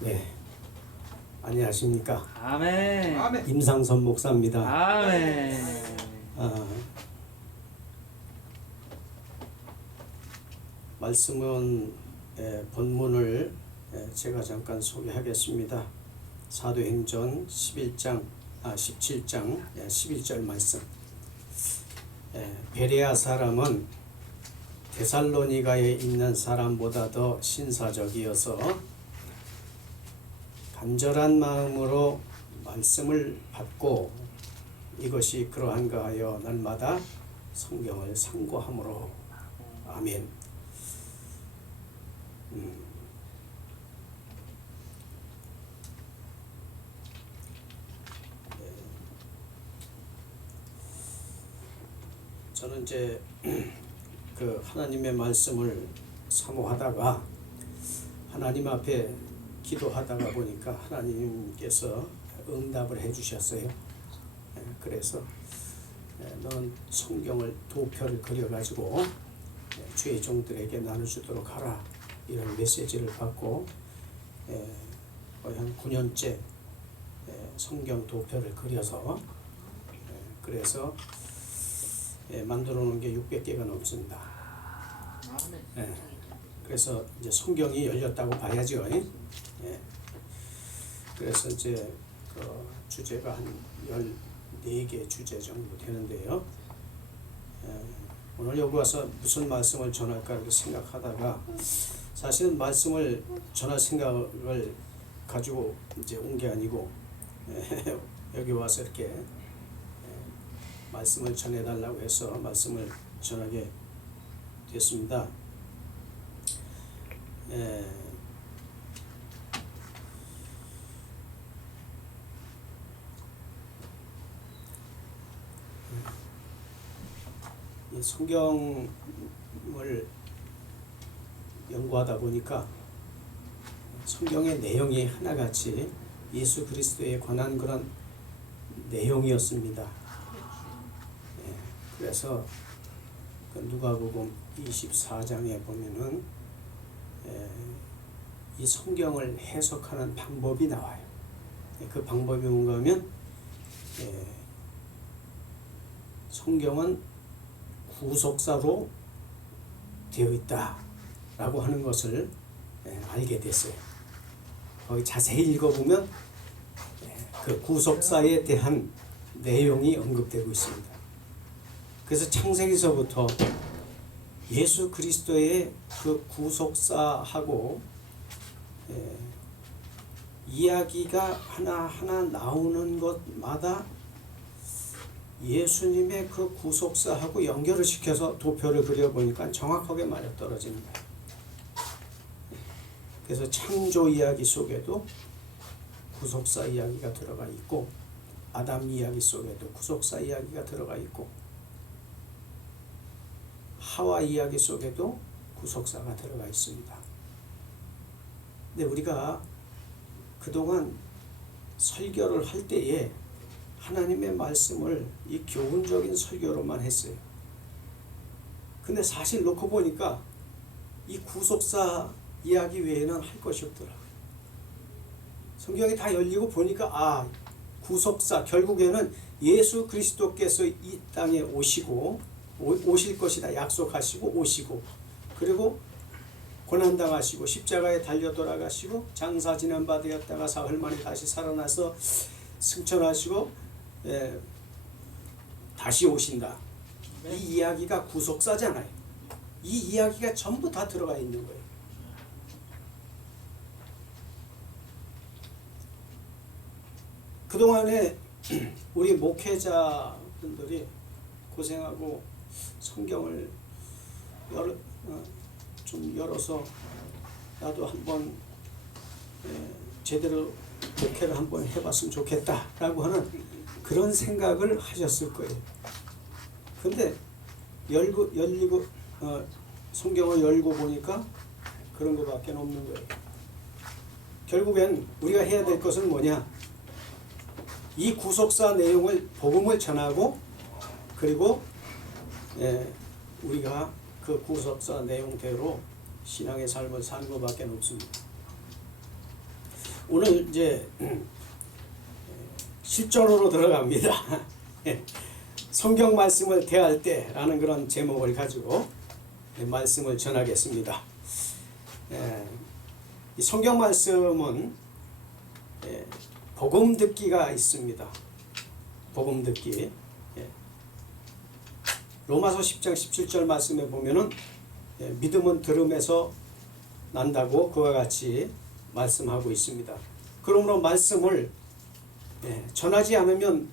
네, 안녕하십니까. 아멘. 아멘. 임상선 목사입니다. 아멘. 말씀은 본문을 제가 잠깐 소개하겠습니다. 사도행전 17장 11절 말씀. 베레아 사람은 데살로니가에 있는 사람보다 더 신사적이어서 간절한 마음으로 말씀을 받고 이것이 그러한가 하여 날마다 성경을 상고함으로. 아멘. 저는 이제 그 하나님의 말씀을 사모하다가 하나님 앞에 기도하다가 보니까 하나님께서 응답을 해주셨어요. 그래서 너는 성경을 도표를 그려가지고 주의 종들에게 나눠주도록 하라, 이런 메시지를 받고 거의 한 9년째 성경 도표를 그려서 그래서 만들어 놓은 게 600개가 넘습니다. 그래서 이제 성경이 열렸다고 봐야죠. 그래서 이제 그 주제가 한 14개 주제 정도 되는데요. 오늘 여기 와서 무슨 말씀을 전할까 이렇게 생각하다가 사실은 말씀을 전할 생각을 가지고 이제 온 게 아니고 여기 와서 이렇게 말씀을 전해달라고 해서 말씀을 전하게 됐습니다. 이 성경을 연구하다 보니까 성경의 내용이 하나같이 예수 그리스도에 관한 그런 내용이었습니다. 그래서 그 누가복음 24장에 보면은 이 성경을 해석하는 방법이 나와요. 그 방법이 뭔가 하면 성경은 구속사로 되어 있다라고 하는 것을 알게 됐어요. 거기 자세히 읽어보면 그 구속사에 대한 내용이 언급되고 있습니다. 그래서 창세기서부터 예수 그리스도의 그 구속사하고 이야기가 하나하나 나오는 것마다 예수님의 그 구속사하고 연결을 시켜서 도표를 그려보니까 정확하게 맞아떨어지는 거예요. 그래서 창조 이야기 속에도 구속사 이야기가 들어가 있고, 아담 이야기 속에도 구속사 이야기가 들어가 있고, 하와 이야기 속에도 구속사가 들어가 있습니다. 근데 우리가 그동안 설교를 할 때에 하나님의 말씀을 이 교훈적인 설교로만 했어요. 근데 사실 놓고 보니까 이 구속사 이야기 외에는 할 것이 없더라고요. 성경이 다 열리고 보니까 구속사, 결국에는 예수 그리스도께서 이 땅에 오실 것이다 약속하시고 오시고, 그리고 고난당하시고 십자가에 달려 돌아가시고 장사 지난 바 되었다가 사흘 만에 다시 살아나서 승천하시고 다시 오신다. 이 이야기가 구속사잖아요. 이 이야기가 전부 다 들어가 있는 거예요. 그동안에 우리 목회자분들이 고생하고 성경을 좀 열어서 나도 한번 제대로 목회를 한번 해봤으면 좋겠다라고 하는 그런 생각을 하셨을 거예요. 근데 열리고 성경을 열고 보니까 그런 것밖에 없는 거예요. 결국엔 우리가 해야 될 것은 뭐냐? 이 구속사 내용을 복음을 전하고, 그리고 우리가 그 구속사 내용대로 신앙의 삶을 사는 것밖에 없습니다. 오늘 이제 실전으로 들어갑니다. 성경 말씀을 대할 때라는 그런 제목을 가지고 말씀을 전하겠습니다. 이 성경 말씀은 복음 듣기가 있습니다. 복음 듣기. 로마서 10장 17절 말씀에 보면은 믿음은 들음에서 난다고 그와 같이 말씀하고 있습니다. 그러므로 말씀을 전하지 않으면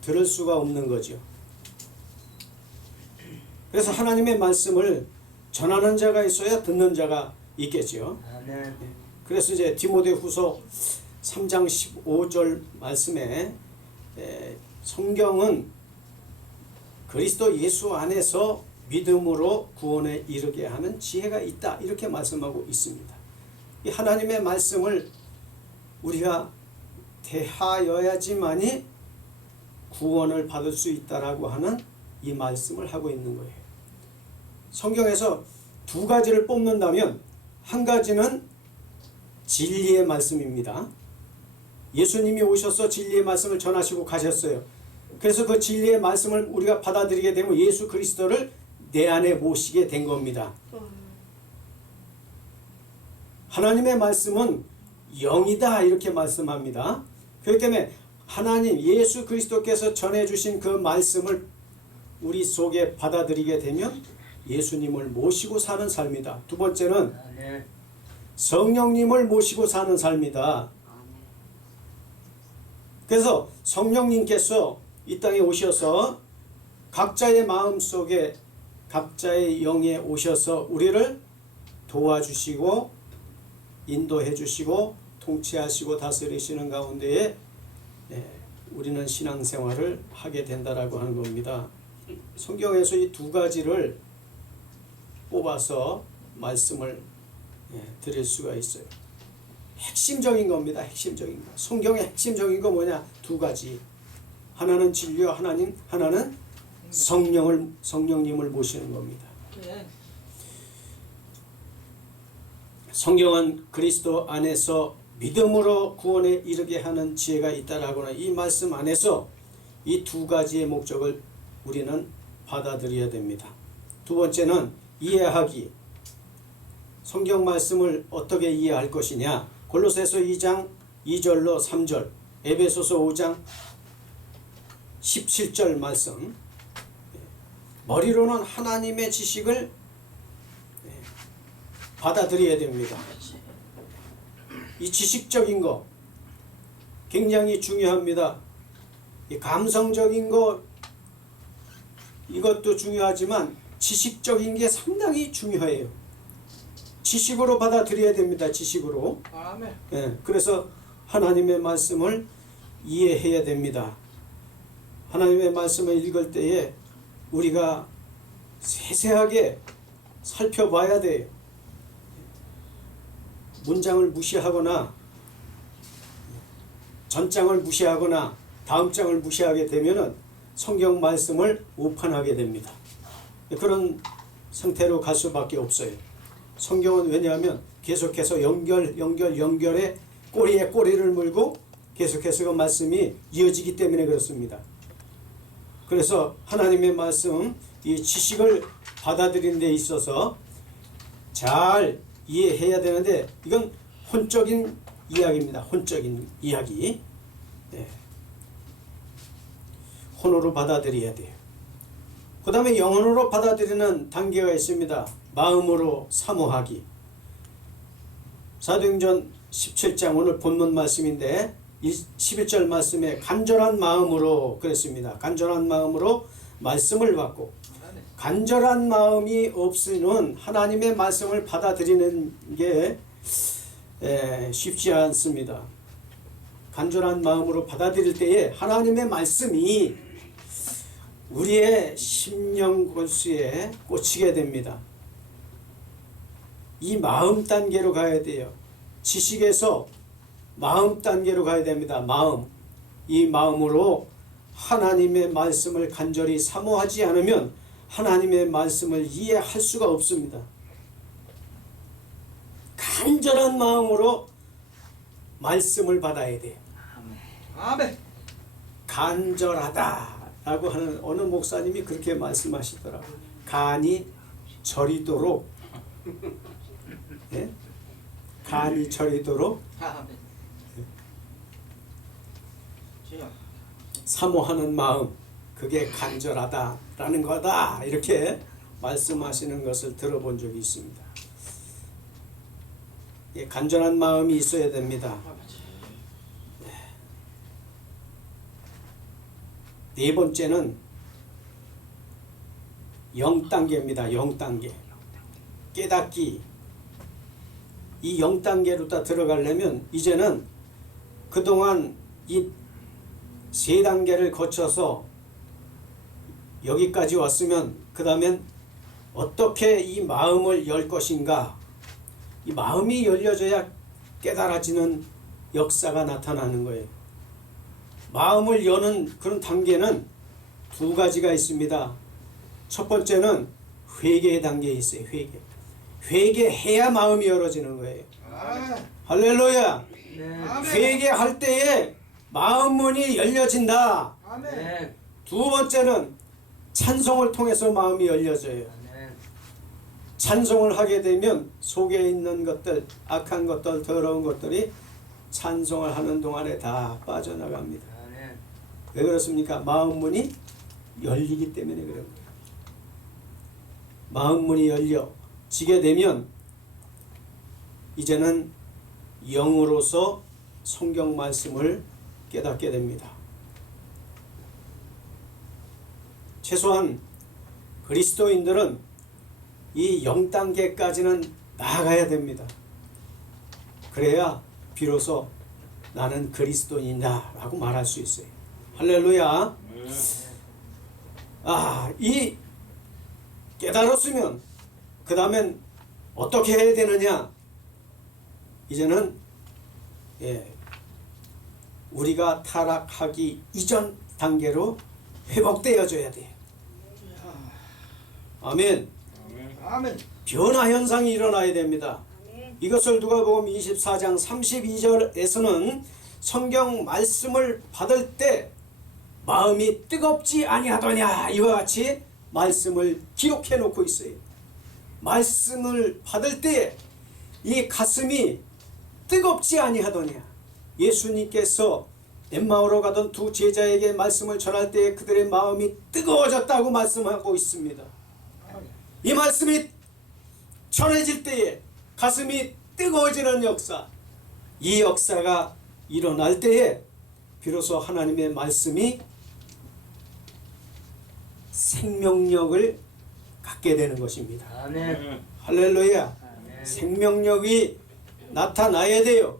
들을 수가 없는 거죠. 그래서 하나님의 말씀을 전하는 자가 있어야 듣는 자가 있겠죠. 그래서 이제 디모데후서 3장 15절 말씀에 성경은 그리스도 예수 안에서 믿음으로 구원에 이르게 하는 지혜가 있다, 이렇게 말씀하고 있습니다. 이 하나님의 말씀을 우리가 대하여야지만이 구원을 받을 수 있다라고 하는 이 말씀을 하고 있는 거예요. 성경에서 두 가지를 뽑는다면 한 가지는 진리의 말씀입니다. 예수님이 오셔서 진리의 말씀을 전하시고 가셨어요. 그래서 그 진리의 말씀을 우리가 받아들이게 되면 예수 그리스도를 내 안에 모시게 된 겁니다. 하나님의 말씀은 영이다, 이렇게 말씀합니다. 그렇기 때문에 하나님 예수 그리스도께서 전해주신 그 말씀을 우리 속에 받아들이게 되면 예수님을 모시고 사는 삶이다. 두 번째는 성령님을 모시고 사는 삶이다. 그래서 성령님께서 이 땅에 오셔서 각자의 마음 속에, 각자의 영에 오셔서 우리를 도와주시고 인도해 주시고 통치하시고 다스리시는 가운데에 우리는 신앙생활을 하게 된다라고 하는 겁니다. 성경에서 이 두 가지를 뽑아서 말씀을 드릴 수가 있어요. 핵심적인 겁니다. 핵심적인 거. 성경의 핵심적인 거 뭐냐? 두 가지. 하나는 진리요, 하나는 성령님을 모시는 겁니다. 성경은 그리스도 안에서 믿음으로 구원에 이르게 하는 지혜가 있다라고 하는 이 말씀 안에서 이 두 가지의 목적을 우리는 받아들여야 됩니다. 두 번째는 이해하기. 성경 말씀을 어떻게 이해할 것이냐? 골로새서 2장 2절로 3절, 에베소서 5장 17절 말씀. 머리로는 하나님의 지식을 받아들여야 됩니다. 이 지식적인 거 굉장히 중요합니다. 이 감성적인 거 이것도 중요하지만 지식적인 게 상당히 중요해요. 지식으로 받아들여야 됩니다. 지식으로. 그래서 하나님의 말씀을 이해해야 됩니다. 하나님의 말씀을 읽을 때에 우리가 세세하게 살펴봐야 돼요. 문장을 무시하거나 전장을 무시하거나 다음 장을 무시하게 되면은 성경 말씀을 오판하게 됩니다. 그런 상태로 갈 수밖에 없어요. 성경은 왜냐하면 계속해서 연결에 꼬리에 꼬리를 물고 계속해서 그 말씀이 이어지기 때문에 그렇습니다. 그래서 하나님의 말씀, 이 지식을 받아들이는 데 있어서 잘 이해해야 되는데 이건 혼적인 이야기입니다. 혼적인 이야기. 혼으로 받아들여야 돼요. 그 다음에 영혼으로 받아들이는 단계가 있습니다. 마음으로 사모하기. 사도행전 17장 오늘 본문 말씀인데 11절 말씀에 간절한 마음으로 그랬습니다. 간절한 마음으로 말씀을 받고, 간절한 마음이 없으면 하나님의 말씀을 받아들이는 게 쉽지 않습니다. 간절한 마음으로 받아들일 때에 하나님의 말씀이 우리의 심령골수에 꽂히게 됩니다. 이 마음 단계로 가야 돼요. 지식에서 마음 단계로 가야 됩니다. 마음. 이 마음으로 하나님의 말씀을 간절히 사모하지 않으면 하나님의 말씀을 이해할 수가 없습니다. 간절한 마음으로 말씀을 받아야 돼요. 아멘. 간절하다라고 하는 어느 목사님이 그렇게 말씀하시더라고요. 간이 저리도록, 예? 간이 저리도록 아멘. 주여. 사모하는 마음, 그게 간절하다라는 거다, 이렇게 말씀하시는 것을 들어본 적이 있습니다. 예, 간절한 마음이 있어야 됩니다. 네 번째는 0단계입니다. 0단계. 깨닫기. 이 0단계로 다 들어가려면 이제는 그동안 이 3단계를 거쳐서 여기까지 왔으면 그 다음엔 어떻게 이 마음을 열 것인가. 이 마음이 열려져야 깨달아지는 역사가 나타나는 거예요. 마음을 여는 그런 단계는 2가지가 있습니다. 첫 번째는 회개의 단계에 있어요. 회개. 회개해야 마음이 열어지는 거예요. 할렐루야. 네. 회개할 때에 마음 문이 열려진다. 아멘. 두 번째는 찬송을 통해서 마음이 열려져요. 찬송을 하게 되면 속에 있는 것들, 악한 것들, 더러운 것들이 찬송을 하는 동안에 다 빠져나갑니다. 왜 그렇습니까? 마음 문이 열리기 때문에 그런 거예요. 마음 문이 열려지게 되면 이제는 영으로서 성경 말씀을 깨닫게 됩니다. 최소한 그리스도인들은 이 0단계까지는 나아가야 됩니다. 그래야 비로소 나는 그리스도인이다 라고 말할 수 있어요. 할렐루야. 이 깨달았으면 그 다음엔 어떻게 해야 되느냐. 이제는 우리가 타락하기 이전 단계로 회복되어져야 돼요. 아멘. 아멘. 변화 현상이 일어나야 됩니다. 이것을 누가복음 24장 32절에서는 성경 말씀을 받을 때 마음이 뜨겁지 아니하더냐 이와 같이 말씀을 기록해 놓고 있어요. 말씀을 받을 때 이 가슴이 뜨겁지 아니하더냐. 예수님께서 엠마오로 가던 2 제자에게 말씀을 전할 때 그들의 마음이 뜨거워졌다고 말씀하고 있습니다. 이 말씀이 전해질 때에 가슴이 뜨거워지는 역사, 이 역사가 일어날 때에 비로소 하나님의 말씀이 생명력을 갖게 되는 것입니다. 아멘. 할렐루야. 생명력이 나타나야 돼요.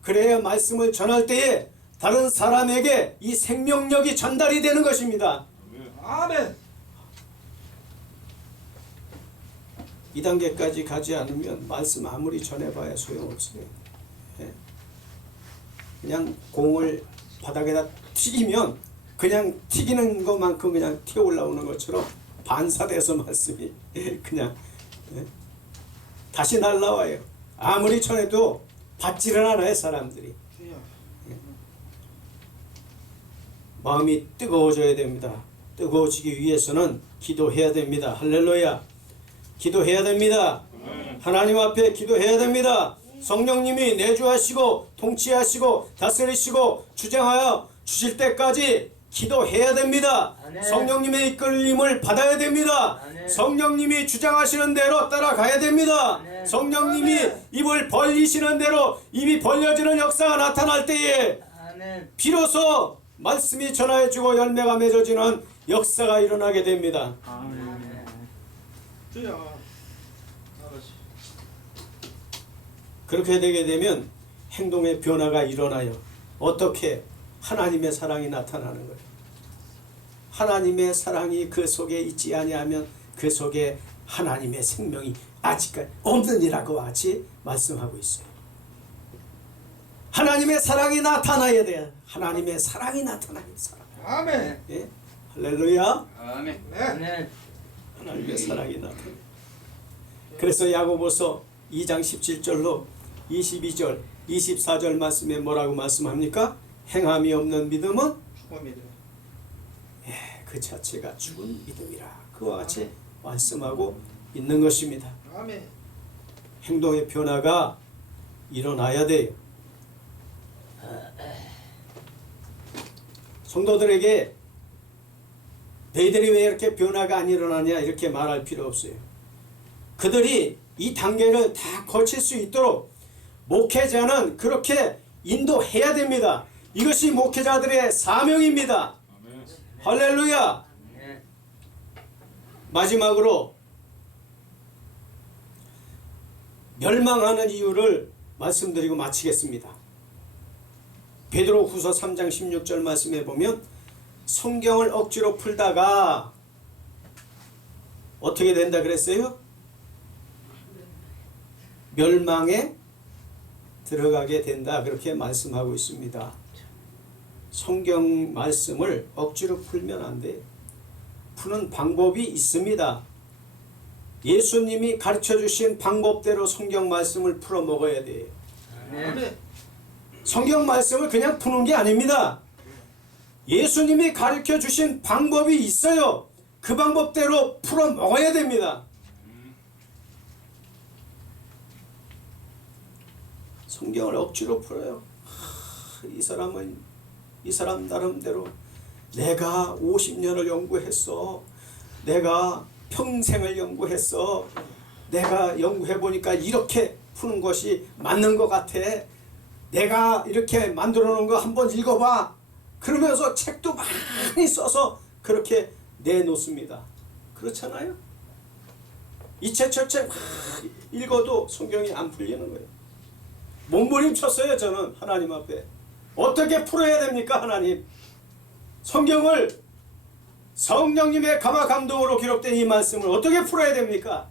그래야 말씀을 전할 때에 다른 사람에게 이 생명력이 전달이 되는 것입니다. 아멘. 2단계까지 가지 않으면 말씀 아무리 전해봐야 소용없어요. 그냥 공을 바닥에다 튀기면 그냥 튀기는 것만큼 그냥 튀어 올라오는 것처럼 반사돼서 말씀이 그냥 다시 날라와요. 아무리 전해도 받지를 않아요, 사람들이. 마음이 뜨거워져야 됩니다. 뜨거워지기 위해서는 기도해야 됩니다. 할렐루야. 기도해야 됩니다. 하나님 앞에 기도해야 됩니다. 성령님이 내주하시고 통치하시고 다스리시고 주장하여 주실 때까지 기도해야 됩니다. 성령님의 이끌림을 받아야 됩니다. 성령님이 주장하시는 대로 따라가야 됩니다. 성령님이 입을 벌리시는 대로 입이 벌려지는 역사가 나타날 때에 비로소 말씀이 전하여지고 열매가 맺어지는 역사가 일어나게 됩니다. 주여. 아버지. 그렇게 되게 되면 행동의 변화가 일어나요. 어떻게? 하나님의 사랑이 나타나는 거예요. 하나님의 사랑이 그 속에 있지 아니하면 그 속에 하나님의 생명이 아직까지 없느니라고 같이 말씀하고 있어요. 하나님의 사랑이 나타나야 돼요. 하나님의 사랑이 나타나요. 사랑. 아멘. 예? 할렐루야. 아멘. 아멘. 하나님의 사랑이 나타나요. 그래서 야고보서 2장 17절로 22절, 24절 말씀에 뭐라고 말씀합니까? 행함이 없는 믿음은 축복합니다. 그 자체가 죽은 믿음이라. 그와 같이 말씀하고 있는 것입니다. 아멘. 행동의 변화가 일어나야 돼요. 성도들에게 너희들이 왜 이렇게 변화가 안 일어나냐 이렇게 말할 필요 없어요. 그들이 이 단계를 다 거칠 수 있도록 목회자는 그렇게 인도해야 됩니다. 이것이 목회자들의 사명입니다. 할렐루야. 마지막으로 멸망하는 이유를 말씀드리고 마치겠습니다. 베드로후서 3장 16절 말씀에 보면 성경을 억지로 풀다가 어떻게 된다 그랬어요? 멸망에 들어가게 된다 그렇게 말씀하고 있습니다. 성경 말씀을 억지로 풀면 안 돼요. 푸는 방법이 있습니다. 예수님이 가르쳐 주신 방법대로 성경 말씀을 풀어 먹어야 돼요. 아멘. 성경 말씀을 그냥 푸는 게 아닙니다. 예수님이 가르쳐 주신 방법이 있어요. 그 방법대로 풀어 먹어야 됩니다. 성경을 억지로 풀어요. 이 사람 나름대로 내가 50년을 연구했어. 내가 평생을 연구했어. 내가 연구해보니까 이렇게 푸는 것이 맞는 것 같아. 내가 이렇게 만들어 놓은 거 한번 읽어봐. 그러면서 책도 많이 써서 그렇게 내놓습니다. 그렇잖아요? 이 책 저 책 읽어도 성경이 안 풀리는 거예요. 몸부림쳤어요. 저는 하나님 앞에. 어떻게 풀어야 됩니까? 하나님. 성경을 성령님의 감화 감동으로 기록된 이 말씀을 어떻게 풀어야 됩니까?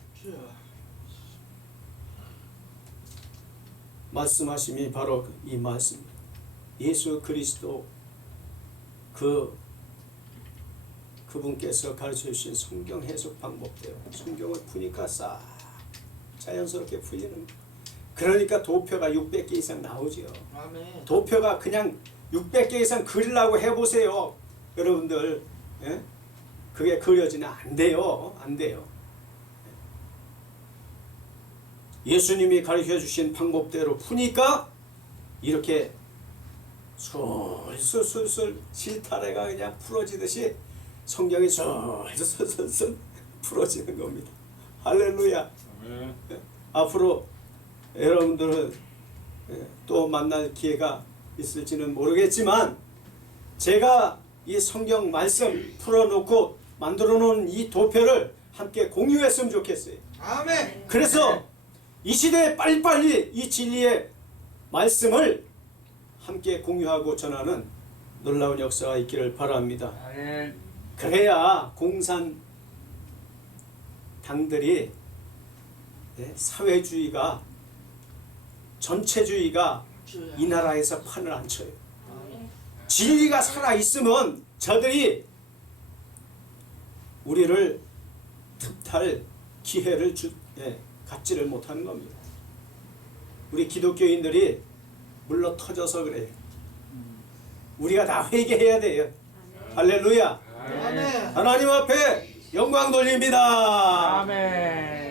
말씀하심이 바로 이 말씀입니다. 예수 그리스도 그분께서 가르쳐 주신 성경 해석 방법대로 성경을 푸니까 싹 자연스럽게 풀리는 거예요. 그러니까 도표가 600개 이상 나오죠. 아멘. 도표가 그냥 600개 이상 그리려고 해보세요. 여러분들. 예? 그게 그려지면 안 돼요. 안 돼요. 예수님이 가르쳐 주신 방법대로 푸니까 이렇게 술술술술 실타래가 그냥 풀어지듯이 성경이 술술술술 풀어지는 겁니다. 할렐루야. 앞으로 여러분들은 또 만날 기회가 있을지는 모르겠지만 제가 이 성경 말씀 풀어놓고 만들어 놓은 이 도표를 함께 공유했으면 좋겠어요. 아멘. 그래서 이 시대에 빨리빨리 이 진리의 말씀을 함께 공유하고 전하는 놀라운 역사가 있기를 바랍니다. 그래야 공산 당들이 사회주의가 전체주의가 이 나라에서 판을 안 쳐요. 진리가 살아있으면 저들이 우리를 틈탈 기회를 갖지를 못하는 겁니다. 우리 기독교인들이 물러 터져서 그래요. 우리가 다 회개해야 돼요. 할렐루야. 아멘. 하나님 앞에 영광 돌립니다. 아멘.